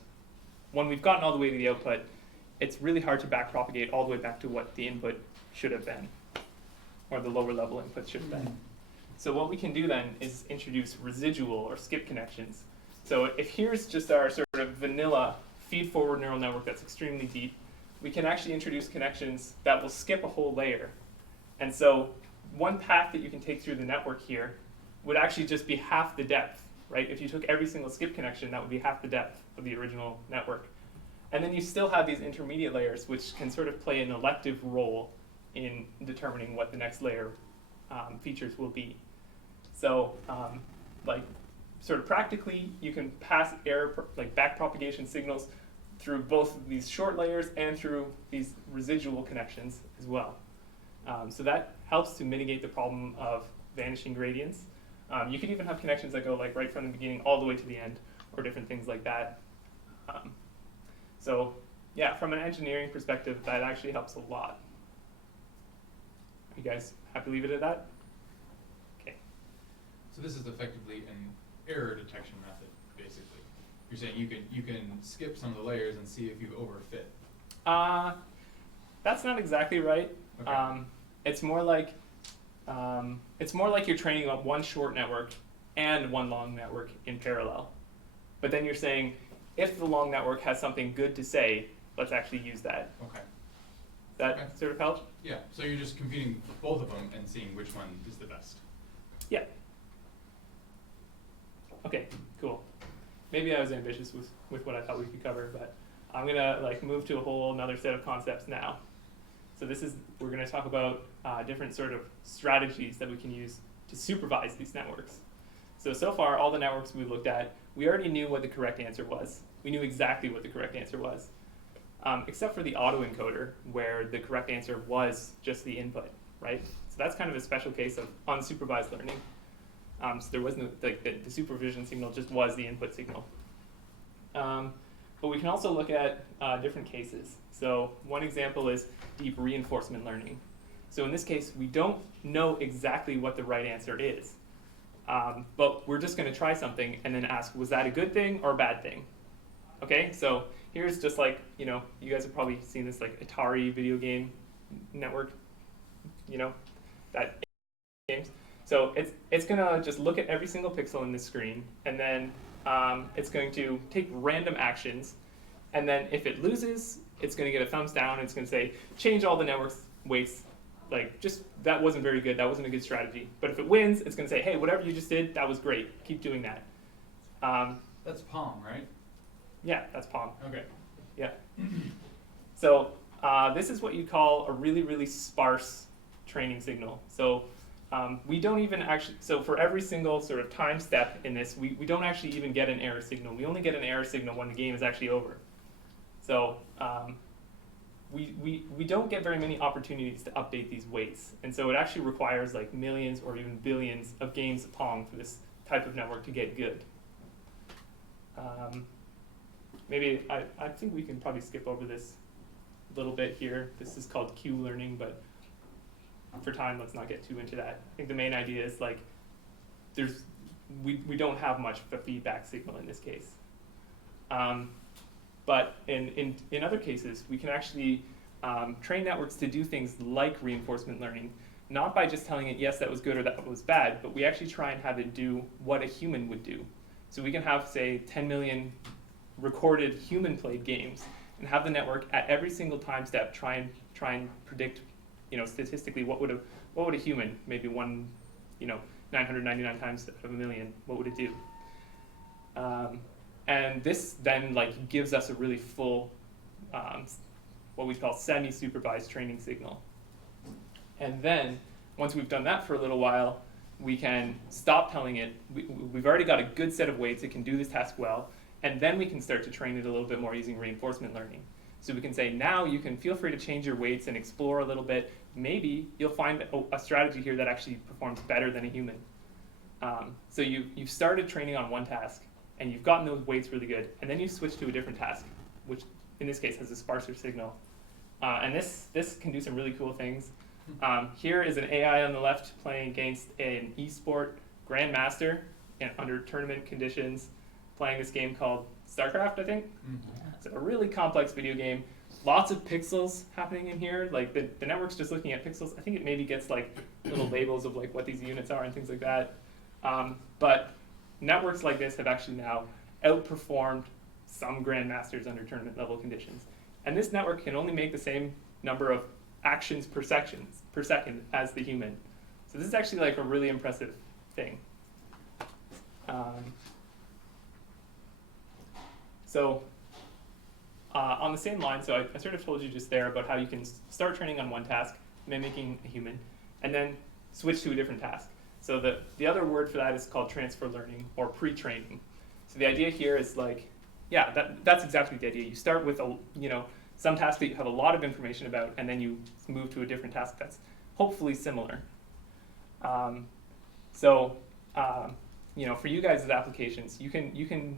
when we've gotten all the way to the output, it's really hard to backpropagate all the way back to what the input should have been, or the lower level input should have been. So what we can do then is introduce residual or skip connections. So if here's just our sort of vanilla feed-forward neural network that's extremely deep, we can actually introduce connections that will skip a whole layer. And so one path that you can take through the network here would actually just be half the depth, right? If you took every single skip connection, that would be half the depth of the original network. And then you still have these intermediate layers, which can sort of play an elective role in determining what the next layer features will be. So sort of practically, you can pass backpropagation signals through both these short layers and through these residual connections as well. So that helps to mitigate the problem of vanishing gradients. You could even have connections that go right from the beginning all the way to the end, or different things like that. So yeah, from an engineering perspective, that actually helps a lot. You guys happy to leave it at that? Okay. So this is effectively an error detection method, basically. You're saying you can skip some of the layers and see if you overfit. That's not exactly right. Okay. It's more like you're training up one short network and one long network in parallel. But then you're saying, if the long network has something good to say, let's actually use that. Okay. That sort of help? Yeah. So you're just computing both of them and seeing which one is the best. Yeah. Okay, cool. maybe I was ambitious with what I thought we could cover, but I'm gonna like move to a whole another set of concepts now. So we're gonna talk about different sort of strategies that we can use to supervise these networks. So far, all the networks we looked at, we already knew what the correct answer was. We knew exactly what the correct answer was, except for the autoencoder, where the correct answer was just the input, right? So that's kind of a special case of unsupervised learning. So there wasn't, like, the supervision signal just was the input signal. But we can also look at different cases. So one example is deep reinforcement learning. So in this case, we don't know exactly what the right answer is. But we're just going to try something and then ask, was that a good thing or a bad thing? Okay, so here's just like, you guys have probably seen this like Atari video game network, that games. So it's going to just look at every single pixel in this screen, and then it's going to take random actions, and then if it loses, it's going to get a thumbs down, and it's going to say, change all the network's weights. Like, just, that wasn't very good, that wasn't a good strategy. But if it wins, it's going to say, hey, whatever you just did, that was great, keep doing that. That's Palm, right? Yeah, that's Palm. Okay. Yeah. So this is what you call a really, really sparse training signal. So we don't even actually, so for every single sort of time step in this, we don't actually even get an error signal. We only get an error signal when the game is actually over. So we don't get very many opportunities to update these weights. And so it actually requires like millions or even billions of games of Pong for this type of network to get good. Maybe, I think we can probably skip over this a little bit here. This is called Q learning, but for time, let's not get too into that. I think the main idea is like, we don't have much of a feedback signal in this case. But in other cases, we can actually train networks to do things like reinforcement learning, not by just telling it, yes, that was good or that was bad, but we actually try and have it do what a human would do. So we can have, say, 10 million recorded human-played games and have the network at every single time step try and predict, statistically what would a human, maybe 999 times out of a million, what would it do? And this then gives us a really full, what we call semi-supervised training signal. And then once we've done that for a little while, we can stop telling it, we've already got a good set of weights, it can do this task well, and then we can start to train it a little bit more using reinforcement learning. So we can say, now you can feel free to change your weights and explore a little bit. Maybe you'll find a strategy here that actually performs better than a human. So you've started training on one task, and you've gotten those weights really good, and then you switch to a different task, which in this case has a sparser signal. And this can do some really cool things. Here is an AI on the left playing against an esport grandmaster under tournament conditions, playing this game called StarCraft, I think. Mm-hmm. It's a really complex video game. Lots of pixels happening in here. Like the network's just looking at pixels. I think it maybe gets like little labels of like what these units are and things like that. But networks like this have actually now outperformed some grandmasters under tournament level conditions. And this network can only make the same number of actions per second as the human. So this is actually like a really impressive thing. On the same line, so I sort of told you just there about how you can start training on one task, mimicking a human, and then switch to a different task. So the other word for that is called transfer learning or pre-training. So the idea here is like, yeah, that's exactly the idea. You start with some task that you have a lot of information about, and then you move to a different task that's hopefully similar. For you guys as applications, you can,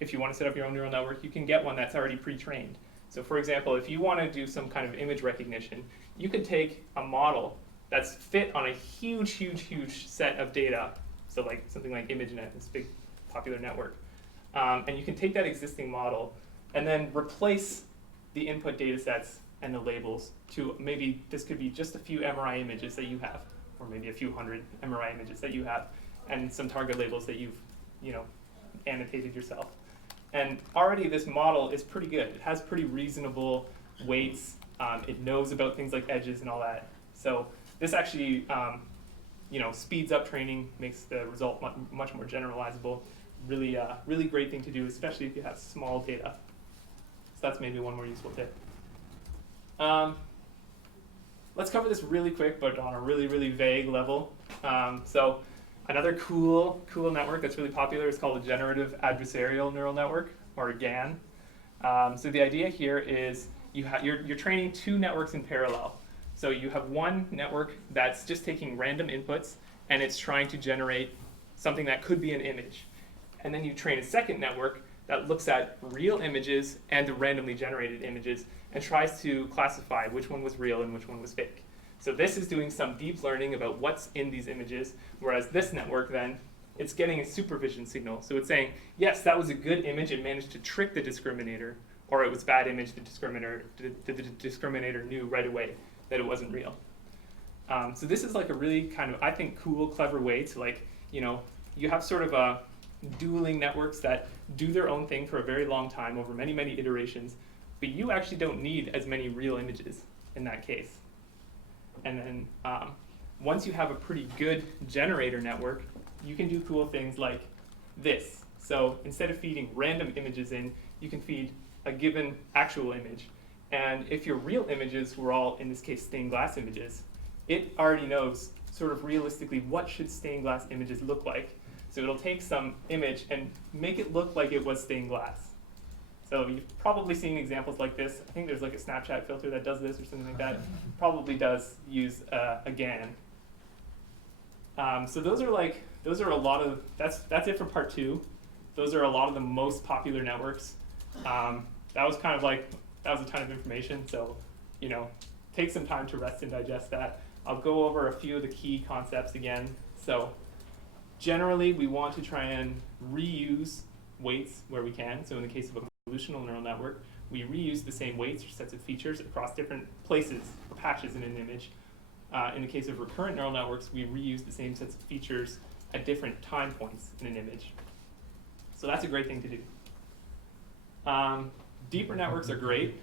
if you want to set up your own neural network, you can get one that's already pre-trained. So for example, if you want to do some kind of image recognition, you could take a model that's fit on a huge, huge, huge set of data, so like something like ImageNet, this big popular network, and you can take that existing model and then replace the input data sets and the labels to maybe this could be just a few MRI images that you have, or maybe a few hundred MRI images that you have, and some target labels that you've annotated yourself. And already this model is pretty good. It has pretty reasonable weights. It knows about things like edges and all that. So this actually speeds up training, makes the result much more generalizable. really, really great thing to do, especially if you have small data. So that's maybe one more useful tip. Let's cover this really quick, but on a really, really vague level. So another cool network that's really popular is called a generative adversarial neural network, or GAN. So the idea here is you're training two networks in parallel. So you have one network that's just taking random inputs, and it's trying to generate something that could be an image. And then you train a second network that looks at real images and the randomly generated images and tries to classify which one was real and which one was fake. So this is doing some deep learning about what's in these images, whereas this network then, it's getting a supervision signal. So it's saying, yes, that was a good image, it managed to trick the discriminator, or it was a bad image, the discriminator knew right away that it wasn't real. So this is like a really kind of, I think, cool, clever way to, like, you know, you have sort of a dueling networks that do their own thing for a very long time over many, many iterations, but you actually don't need as many real images in that case. And then once you have a pretty good generator network, you can do cool things like this. So instead of feeding random images in, you can feed a given actual image. And if your real images were all, in this case, stained glass images, it already knows sort of realistically what should stained glass images look like. So it'll take some image and make it look like it was stained glass. So you've probably seen examples like this. I think there's like a Snapchat filter that does this or something like that. Probably does use a GAN. So those are a lot of, that's it for part 2. Those are a lot of the most popular networks. That was kind of like, that was a ton of information. So, you know, take some time to rest and digest that. I'll go over a few of the key concepts again. So generally, we want to try and reuse weights where we can. So in the case of a convolutional neural network, we reuse the same weights or sets of features across different places or patches in an image. In the case of recurrent neural networks, we reuse the same sets of features at different time points in an image. So that's a great thing to do. Deeper networks are great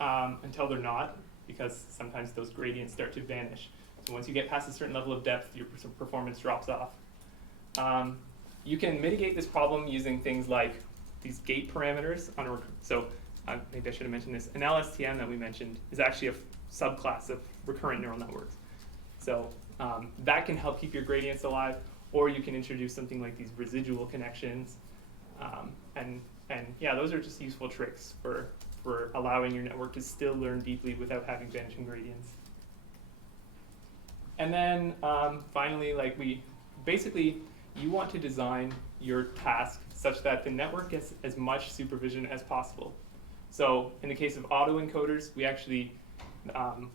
until they're not, because sometimes those gradients start to vanish. So once you get past a certain level of depth, your performance drops off. You can mitigate this problem using things like these gate parameters on a so maybe I should have mentioned this. An LSTM that we mentioned is actually a subclass of recurrent neural networks. So that can help keep your gradients alive, or you can introduce something like these residual connections. And yeah, those are just useful tricks for allowing your network to still learn deeply without having vanishing gradients. And then finally, like basically, you want to design your task such that the network gets as much supervision as possible. So in the case of autoencoders, we actually,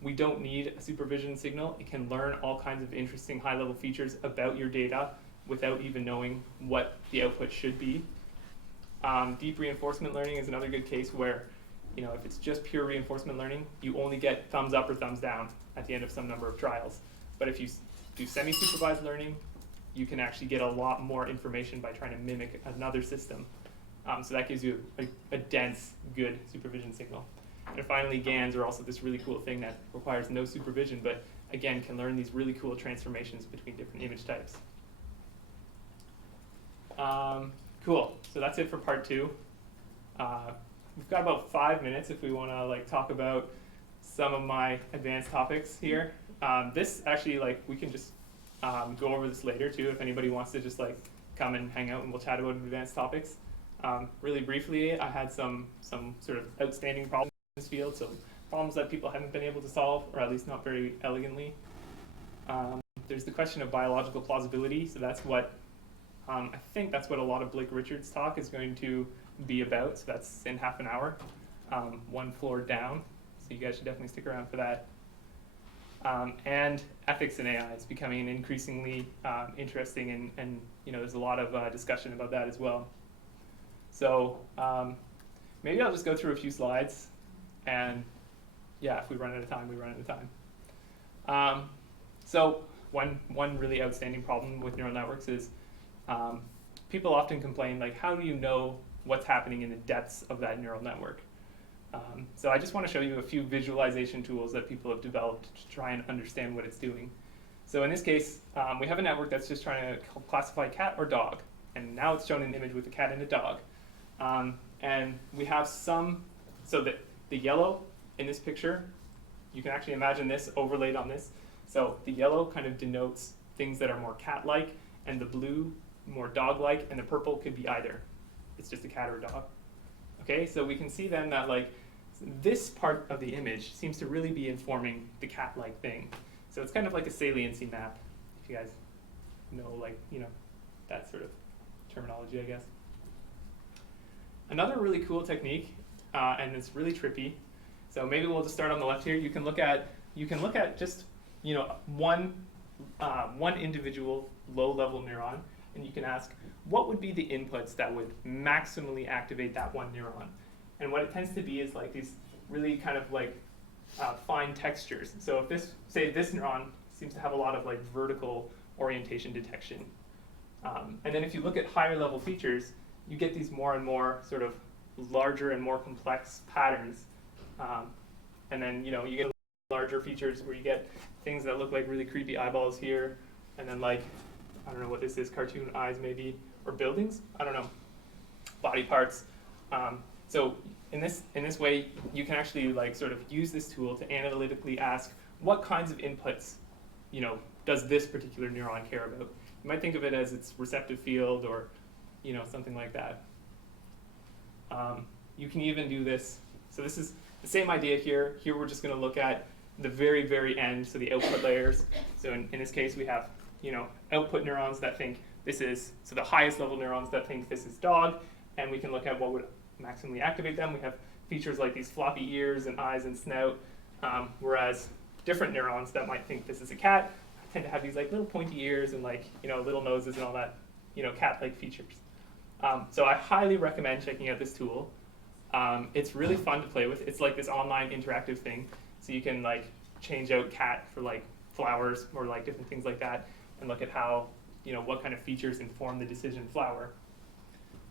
we don't need a supervision signal. It can learn all kinds of interesting high-level features about your data without even knowing what the output should be. Deep reinforcement learning is another good case where, you know, if it's just pure reinforcement learning, you only get thumbs up or thumbs down at the end of some number of trials. But if you do semi-supervised learning, you can actually get a lot more information by trying to mimic another system. So that gives you a dense, good supervision signal. And finally, GANs are also this really cool thing that requires no supervision, but again, can learn these really cool transformations between different image types. Cool, so that's it for part 2. We've got about 5 minutes if we want to like talk about some of my advanced topics here. This actually, like, we can just go over this later too if anybody wants to just like come and hang out and we'll chat about advanced topics. Really briefly, I had some sort of outstanding problems in this field, so problems that people haven't been able to solve, or at least not very elegantly. There's the question of biological plausibility, so that's what I think that's what a lot of Blake Richards' talk is going to be about. So that's in half an hour, 1 floor down. So you guys should definitely stick around for that. And ethics in AI is becoming increasingly interesting, and you know, there's a lot of discussion about that as well. So maybe I'll just go through a few slides, and yeah, if we run out of time, we run out of time. So one really outstanding problem with neural networks is people often complain, like, how do you know what's happening in the depths of that neural network? So I just want to show you a few visualization tools that people have developed to try and understand what it's doing. So in this case, we have a network that's just trying to classify cat or dog, and now it's shown an image with a cat and a dog. And we have some, so the yellow in this picture, you can actually imagine this overlaid on this. So the yellow kind of denotes things that are more cat-like, and the blue more dog-like, and the purple could be either. It's just a cat or a dog. Okay, so we can see then that like this part of the image seems to really be informing the cat-like thing. So it's kind of like a saliency map, if you guys know, like, you know, that sort of terminology, I guess. Another really cool technique, and it's really trippy. So maybe we'll just start on the left here. You can look at just, you know, one individual low-level neuron, and you can ask, what would be the inputs that would maximally activate that one neuron? And what it tends to be is like these really kind of like fine textures. So if this, say this neuron seems to have a lot of like vertical orientation detection. And then if you look at higher level features, you get these more and more sort of larger and more complex patterns. And then, you know, you get larger features where you get things that look like really creepy eyeballs here, and then like, I don't know what this is, cartoon eyes maybe, or buildings, I don't know, body parts. So in this way, you can actually like sort of use this tool to analytically ask what kinds of inputs, you know, does this particular neuron care about? You might think of it as its receptive field, or, you know, something like that. You can even do this. So this is the same idea here. Here we're just going to look at the very, very end, so the output layers. So in this case, we have, you know, output neurons that think this is, so the highest level neurons that think this is dog, and we can look at what would maximally activate them. We have features like these floppy ears and eyes and snout, whereas different neurons that might think this is a cat tend to have these like little pointy ears and like, you know, little noses and all that, you know, cat-like features. So I highly recommend checking out this tool. It's really fun to play with. It's like this online interactive thing. So you can like change out cat for like flowers or like different things like that, and look at how, you know, what kind of features inform the decision flower.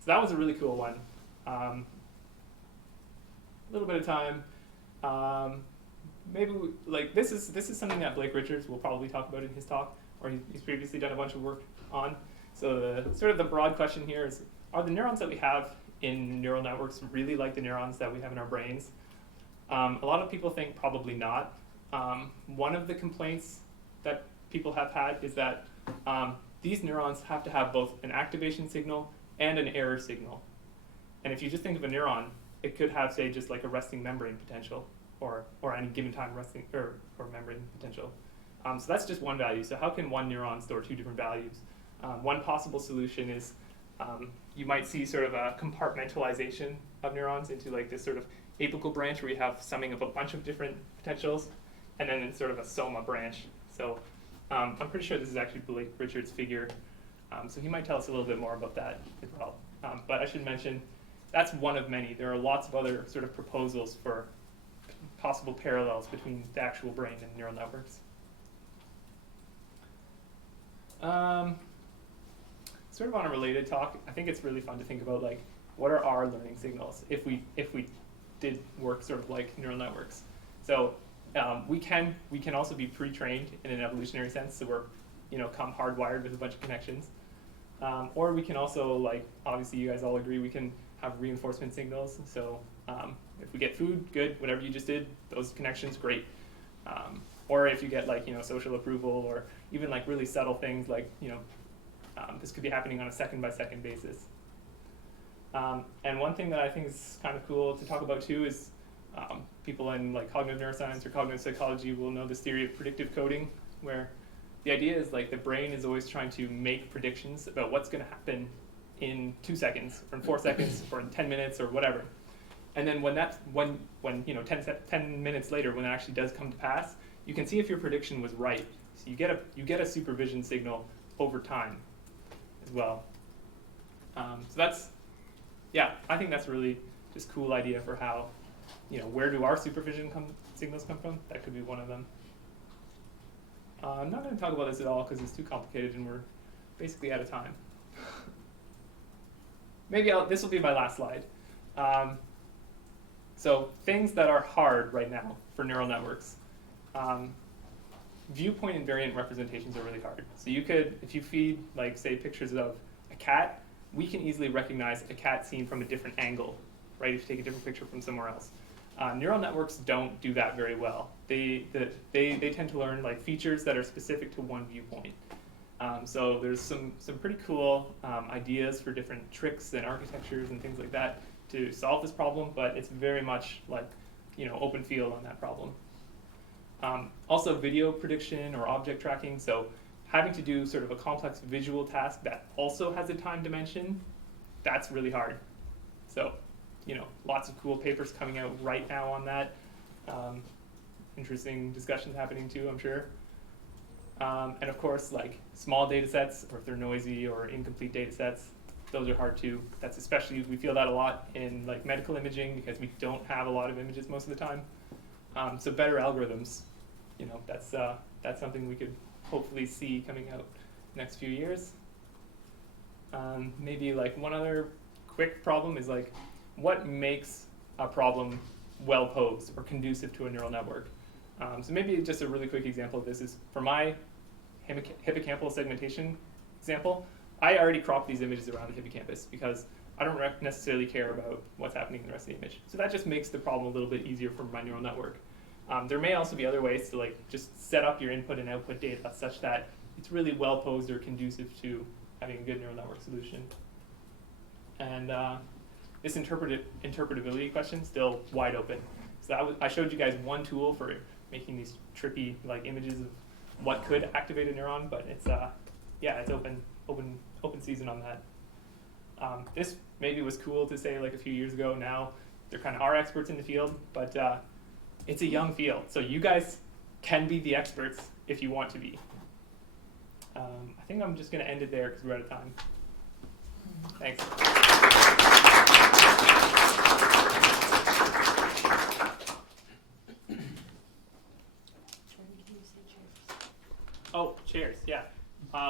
So that was a really cool one. A little bit of time. Maybe like this is something that Blake Richards will probably talk about in his talk, or he's previously done a bunch of work on. So the sort of the broad question here is, are the neurons that we have in neural networks really like the neurons that we have in our brains? A lot of people think probably not. One of the complaints that people have had is that these neurons have to have both an activation signal and an error signal. And if you just think of a neuron, it could have, say, just like a resting membrane potential, or any given time resting or membrane potential. So that's just one value. So how can one neuron store two different values? One possible solution is you might see sort of a compartmentalization of neurons into like this sort of apical branch where you have summing of a bunch of different potentials, and then it's sort of a soma branch. So I'm pretty sure this is actually Blake Richards' figure. So he might tell us a little bit more about that as well. But I should mention, that's one of many. There are lots of other sort of proposals for possible parallels between the actual brain and neural networks. Sort of on a related talk, I think it's really fun to think about like, what are our learning signals if we did work sort of like neural networks. So we can also be pre-trained in an evolutionary sense, so we're, you know, come hardwired with a bunch of connections. Or we can also, like, obviously you guys all agree, we can have reinforcement signals. So if we get food, good, whatever you just did, those connections, great. Or if you get like, you know, social approval, or even like really subtle things like, you know, this could be happening on a second-by-second basis. And one thing that I think is kind of cool to talk about too is people in like cognitive neuroscience or cognitive psychology will know this theory of predictive coding, where the idea is like the brain is always trying to make predictions about what's going to happen in 2 seconds, or in 4 seconds, or in 10 minutes, or whatever. And then when you know 10 minutes later, when it actually does come to pass, you can see if your prediction was right. So you get a supervision signal over time as well. So that's, yeah, I think that's a really just cool idea for how, you know, where do our supervision signals come from? That could be one of them. I'm not going to talk about this at all because it's too complicated and we're basically out of time. Maybe this will be my last slide. So things that are hard right now for neural networks. Viewpoint invariant representations are really hard. So you could, if you feed, like, say, pictures of a cat, we can easily recognize a cat scene from a different angle, right, if you take a different picture from somewhere else. Neural networks don't do that very well. They tend to learn like features that are specific to one viewpoint. So there's some pretty cool ideas for different tricks and architectures and things like that to solve this problem, but it's very much like, open field on that problem. Also video prediction or object tracking, so having to do sort of a complex visual task that also has a time dimension, that's really hard. So, lots of cool papers coming out right now on that. Interesting discussions happening too, I'm sure. And of course, like small data sets, or if they're noisy or incomplete data sets, those are hard too. That's especially, we feel that a lot in like medical imaging because we don't have a lot of images most of the time. So better algorithms, that's something we could hopefully see coming out next few years. Maybe like one other quick problem is like, what makes a problem well posed or conducive to a neural network? So maybe just a really quick example of this is for my hippocampal segmentation example, I already cropped these images around the hippocampus because I don't necessarily care about what's happening in the rest of the image. So that just makes the problem a little bit easier for my neural network. There may also be other ways to like just set up your input and output data such that it's really well posed or conducive to having a good neural network solution. And this interpretability question still wide open. So I showed you guys one tool for making these trippy like images of what could activate a neuron, but it's it's open season on that. This maybe was cool to say like a few years ago. Now there kind of are experts in the field, but it's a young field, so you guys can be the experts if you want to be. I think I'm just going to end it there because we're out of time. Thanks. Oh, chairs, yeah.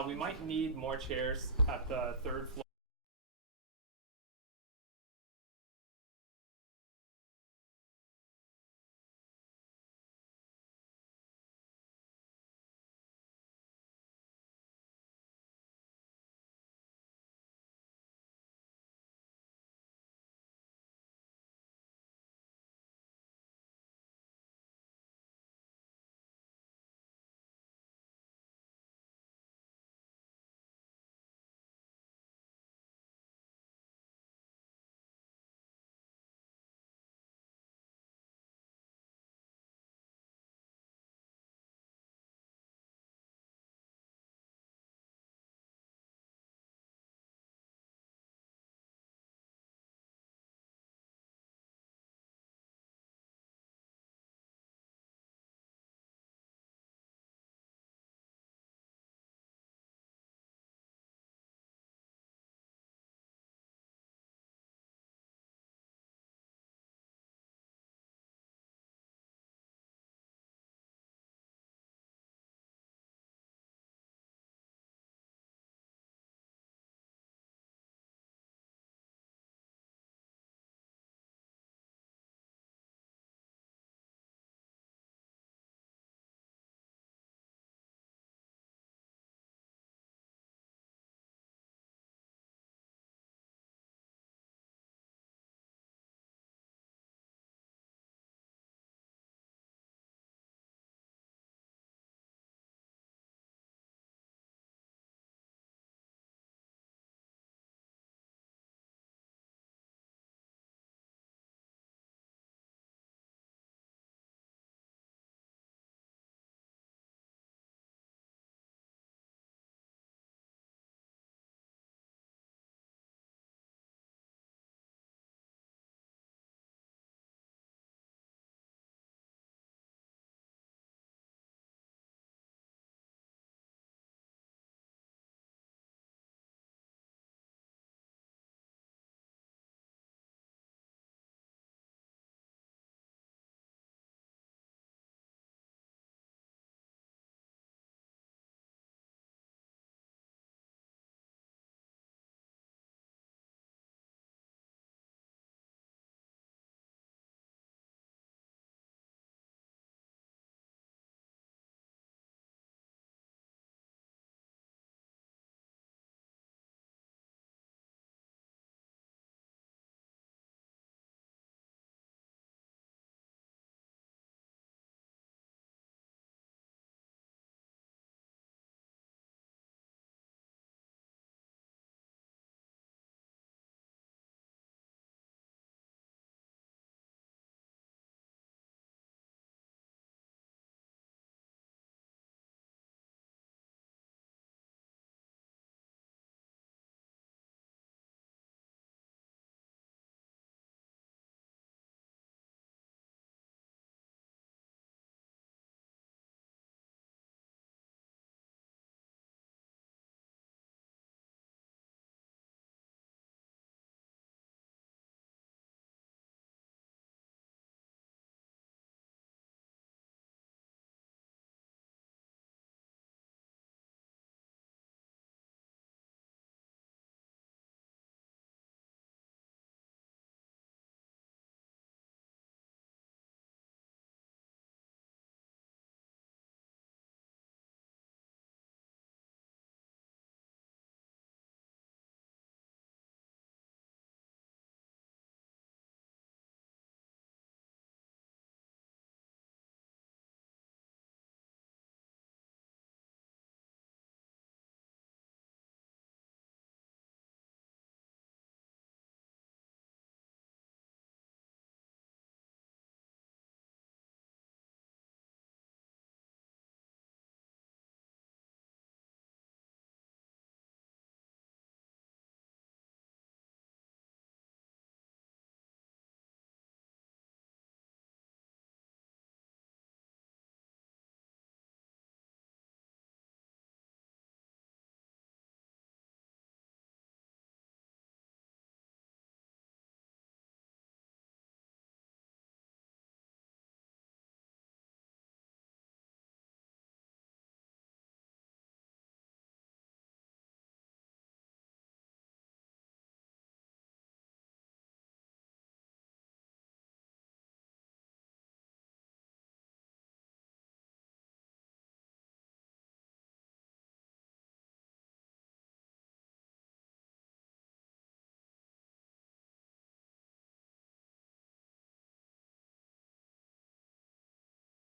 We might need more chairs at the third floor.